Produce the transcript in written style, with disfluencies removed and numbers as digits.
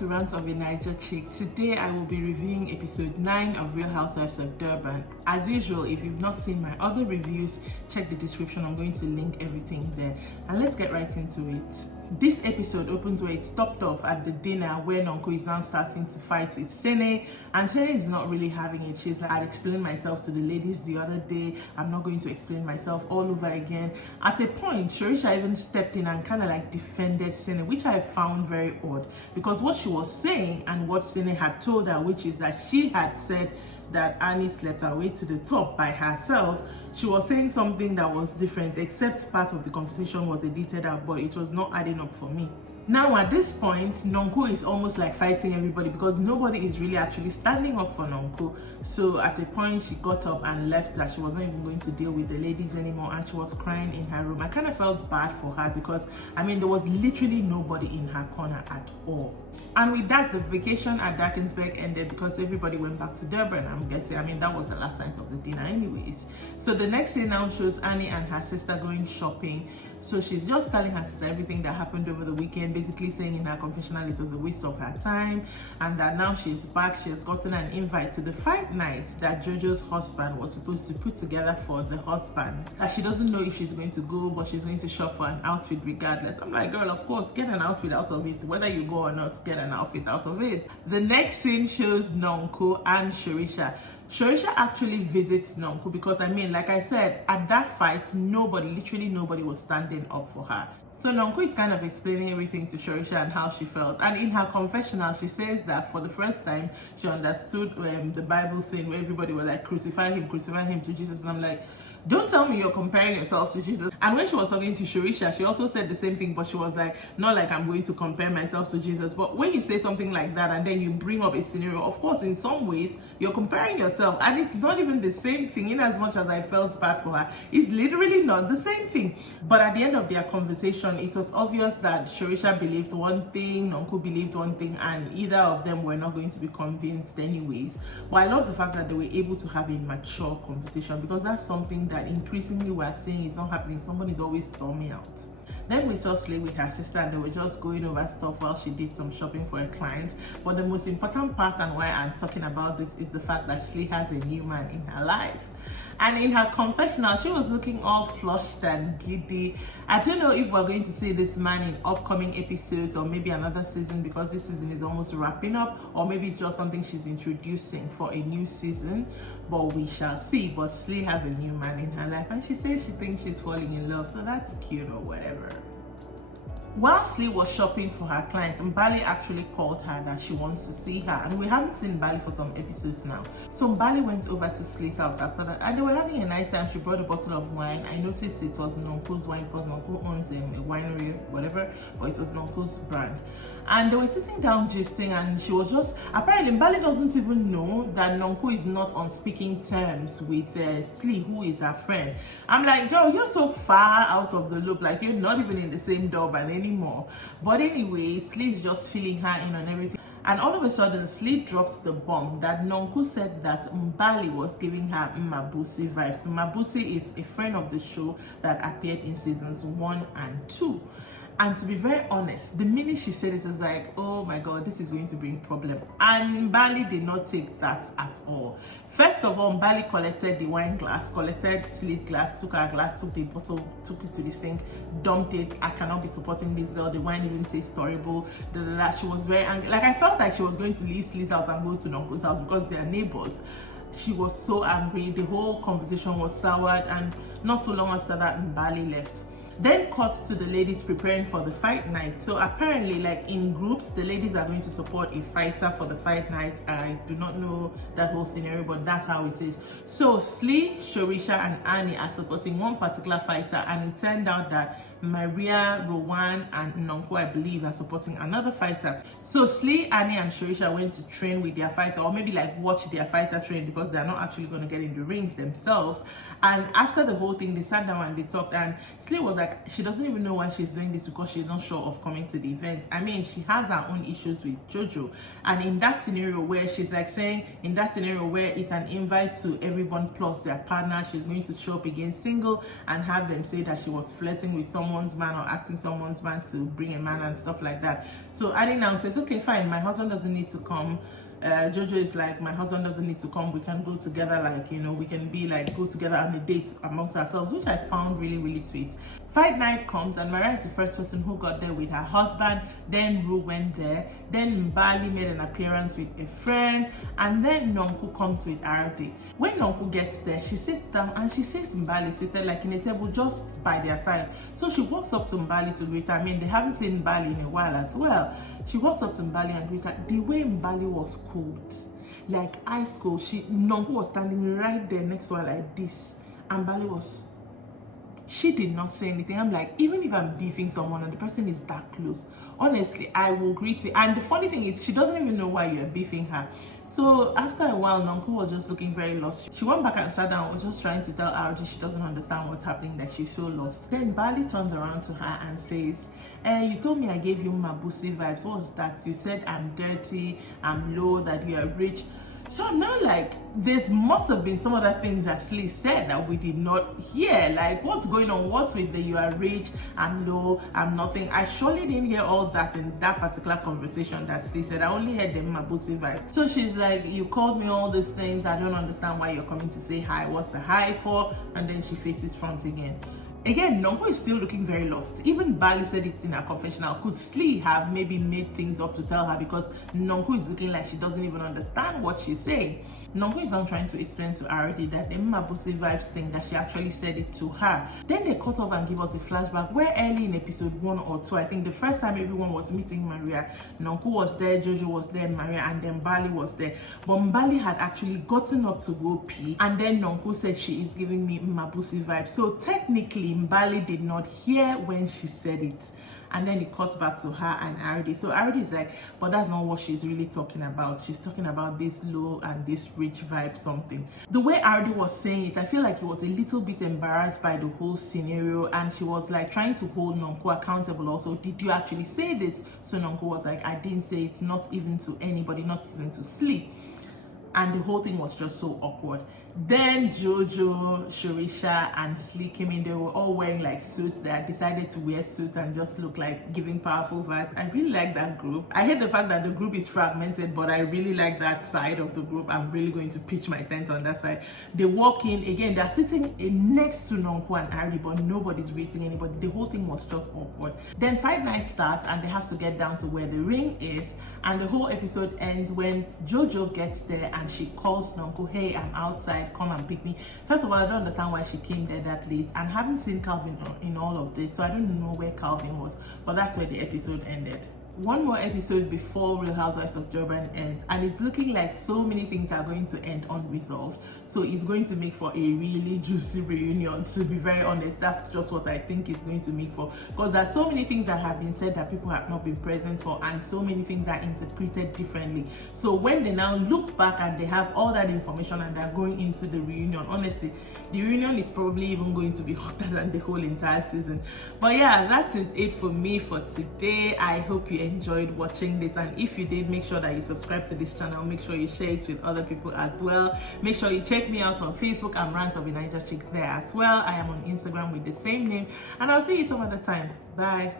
to Rants of a Naija Chic. Today I will be reviewing episode 9 of Real Housewives of Durban. As usual, if you've not seen my other reviews, check the description. I'm going to link everything there. And let's get right into it. This episode opens where it stopped off at the dinner where Nonku is now starting to fight with Sene, and Sene is not really having it. She's like, I explained myself to the ladies the other day, I'm not going to explain myself all over again. At a point, Sorisha even stepped in and kind of like defended Sene, which I found very odd, because what she was saying and what Sene had told her, which is that she had said that Annie slept her way to the top by herself, she was saying something that was different, except part of the conversation was edited out, but it was not adding up for me. Now at this point, Nonku is almost like fighting everybody because nobody is really actually standing up for Nonku. So at a point she got up and left, that she was not even going to deal with the ladies anymore, and she was crying in her room. I kind of felt bad for her because I mean there was literally nobody in her corner at all. And with that, the vacation at Darkensberg ended because everybody went back to Durban, I'm guessing. I mean, that was the last night of the dinner anyways. So the next thing now shows Annie and her sister going shopping. So she's just telling her sister everything that happened over the weekend, basically saying in her confessional it was a waste of her time, and that now she's back. She has gotten an invite to the fight night that Jojo's husband was supposed to put together for the husband. That she doesn't know if she's going to go, but she's going to shop for an outfit regardless. I'm like, girl, of course, get an outfit out of it. Whether you go or not, get an outfit out of it. The next scene shows Nonku and Sorisha. Sorisha actually visits Nonku because, I mean, like I said, at that fight, literally nobody was standing up for her. So Nonku is kind of explaining everything to Sorisha and how she felt. And in her confessional, she says that for the first time, she understood the Bible saying where everybody was like, crucify him to Jesus. And I'm like, don't tell me you're comparing yourself to Jesus. And when she was talking to Sorisha, she also said the same thing, but she was like, not like I'm going to compare myself to Jesus. But when you say something like that and then you bring up a scenario, of course, in some ways, you're comparing yourself. And it's not even the same thing. In as much as I felt bad for her, it's literally not the same thing. But at the end of their conversation, it was obvious that Sorisha believed one thing, Nonku believed one thing, and either of them were not going to be convinced anyways. But I love the fact that they were able to have a mature conversation, because that's something that increasingly we're seeing is not happening. Someone is always storming out. Then we saw Slay with her sister, and they were just going over stuff while she did some shopping for a client. But the most important part, and why I'm talking about this, is the fact that Slay has a new man in her life. And in her confessional, she was looking all flushed and giddy. I don't know if we're going to see this man in upcoming episodes or maybe another season, because this season is almost wrapping up, or maybe it's just something she's introducing for a new season, but we shall see. But Slay has a new man in her life, and she says she thinks she's falling in love, so that's cute or whatever. While Slay was shopping for her clients, Mbali actually called her that she wants to see her, and we haven't seen Mbali for some episodes now. So Mbali went over to Slay's house after that, and they were having a nice time. She brought a bottle of wine. I noticed it was Nonku's wine because Nonku owns a winery, whatever, but it was Nonku's brand. And they were sitting down gisting, and she was just, apparently Mbali doesn't even know that Nonku is not on speaking terms with Slay, who is her friend. I'm like, girl, you're so far out of the loop, like you're not even in the same Durban anymore. But anyway, Slay's just filling her in on everything. And all of a sudden, Slay drops the bomb that Nonku said that Mbali was giving her Mabuse vibes. Mabuse is a friend of the show that appeared in seasons 1 and 2. And to be very honest, the minute she said it, was like, oh my God, this is going to bring problem. And Mbali did not take that at all. First of all, Mbali collected the wine glass, collected Slay's glass, took her glass, took the bottle, took it to the sink, dumped it. I cannot be supporting this girl. The wine even tastes horrible. She was very angry. Like, I felt like she was going to leave Slay's house and go to Nonku's house because they are neighbors. She was so angry. The whole conversation was soured, and not so long after that, Mbali left. Then cut to the ladies preparing for the fight night. So apparently, like in groups, the ladies are going to support a fighter for the fight night. I do not know that whole scenario, but that's how it is. So Slay, Sorisha, and Annie are supporting one particular fighter, and it turned out that Maria, Rowan, and Nonku, I believe, are supporting another fighter. So Slay, Annie, and Sorisha went to train with their fighter, or maybe like watch their fighter train, because they're not actually going to get in the rings themselves. And after the whole thing, they sat down and they talked, and Slay was like, she doesn't even know why she's doing this because she's not sure of coming to the event. I mean, she has her own issues with Jojo. And in that scenario where she's like saying, in that scenario where it's an invite to everyone plus their partner, she's going to show up again single and have them say that she was flirting with someone someone's man or asking someone's man to bring a man and stuff like that. So Adi now says, okay, fine, my husband doesn't need to come. Jojo is like, my husband doesn't need to come, we can go together, like, you know, we can be like, go together on a date amongst ourselves, which I found really, really sweet. Fight night comes, and Maria is the first person who got there with her husband. Then Ru went there, then Mbali made an appearance with a friend, and then Nonku comes with Arati. When Nonku gets there, she sits down and she sees Mbali seated like in a table just by their side. So she walks up to Mbali to greet her. I mean, they haven't seen Mbali in a while as well. She walks up to Mbali and greets her. The way Mbali was cold, like ice cold, Nonku was standing right there next to her like this, and Mbali was, she did not say anything. I'm like, even if I'm beefing someone and the person is that close, honestly, I will greet you. And the funny thing is, she doesn't even know why you're beefing her. So after a while, Nonku was just looking very lost. She went back and sat down, was just trying to tell Arji she doesn't understand what's happening, that she's so lost. Then Bali turns around to her and says, you told me I gave you Mabusi vibes. What was that? You said I'm dirty, I'm low, that you are rich. So now, like, there must have been some other things that Slee said that we did not hear. Like, what's going on? What's with the you are rich, I'm low, I'm nothing? I surely didn't hear all that in that particular conversation that Slee said. I only heard the Mabusi vibe. So she's like, you called me all these things. I don't understand why you're coming to say hi. What's the hi for? And then she faces front again. Again, Nonku is still looking very lost. Even Bali said it in her confessional. Could Slee have maybe made things up to tell her, because Nonku is looking like she doesn't even understand what she's saying. Nonku is now trying to explain to Arati that the Mabusi vibes thing, that she actually said it to her. Then they cut off and give us a flashback where early in episode 1 or 2, I think the first time everyone was meeting Maria, Nonku was there, Jojo was there, Maria, and then Bali was there. But Mbali had actually gotten up to go pee, and then Nonku said she is giving me Mabusi vibes. So technically, Mbali did not hear when she said it. And then it cuts back to her and Ardi. So Ardi is like, but that's not what she's really talking about. She's talking about this low and this rich vibe something. The way Ardi was saying it, I feel like he was a little bit embarrassed by the whole scenario, and she was like trying to hold Nonku accountable also. Did you actually say this? So Nonku was like, I didn't say it, not even to anybody, not even to Slee. And the whole thing was just so awkward. Then Jojo, Sorisha, and Slee came in. They were all wearing like suits. They had decided to wear suits and just look like giving powerful vibes. I really like that group. I hate the fact that the group is fragmented, but I really like that side of the group. I'm really going to pitch my tent on that side. They walk in, again, they're sitting next to Nonku and Ari, but nobody's greeting anybody. The whole thing was just awkward. Then Fight Night starts and they have to get down to where the ring is, and the whole episode ends when Jojo gets there and she calls Nonku, hey, I'm outside, come and pick me. First of all, I don't understand why she came there that late, and I haven't seen Calvin in all of this, so I don't know where Calvin was, but that's where the episode ended. One more episode before Real Housewives of Durban ends, and it's looking like so many things are going to end unresolved, so it's going to make for a really juicy reunion. To be very honest, that's just what I think it's going to make for, because there's so many things that have been said that people have not been present for, and so many things are interpreted differently. So when they now look back and they have all that information and they're going into the reunion, honestly, the reunion is probably even going to be hotter than the whole entire season. But yeah, that is it for me for today. I hope you enjoyed watching this, and if you did, make sure that you subscribe to this channel. Make sure you share it with other people as well. Make sure you check me out on Facebook. I'm Rants of Naija Chic there as well. I am on Instagram with the same name, and I'll see you some other time. Bye.